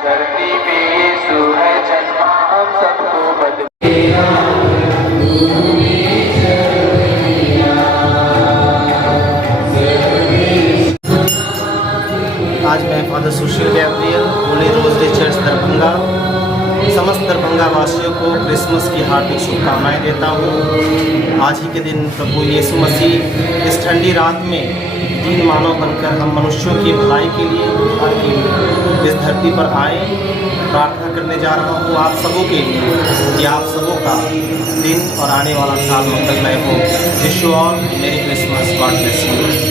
धरती पे यीशु है जन्मा, हम सबको बदले। आज मैं फादर सुशील गैब्रियल होली रोज़डे चर्च दरभंगा समस्त दरभंगा वासियों को क्रिसमस की हार्दिक शुभकामनाएं देता हूँ। आज ही के दिन प्रभु यीशु मसीह इस ठंडी रात में दीन मानव बनकर हम मनुष्यों की भलाई के लिए उद्धार के लिए इस धरती पर आए। प्रार्थना करने जा रहा हूँ आप सबों के लिए कि आप सबों का दिन और आने वाला साल मंगलमय हो। विश यू ऑल मेरी क्रिसमस, गॉड ब्लेस यू।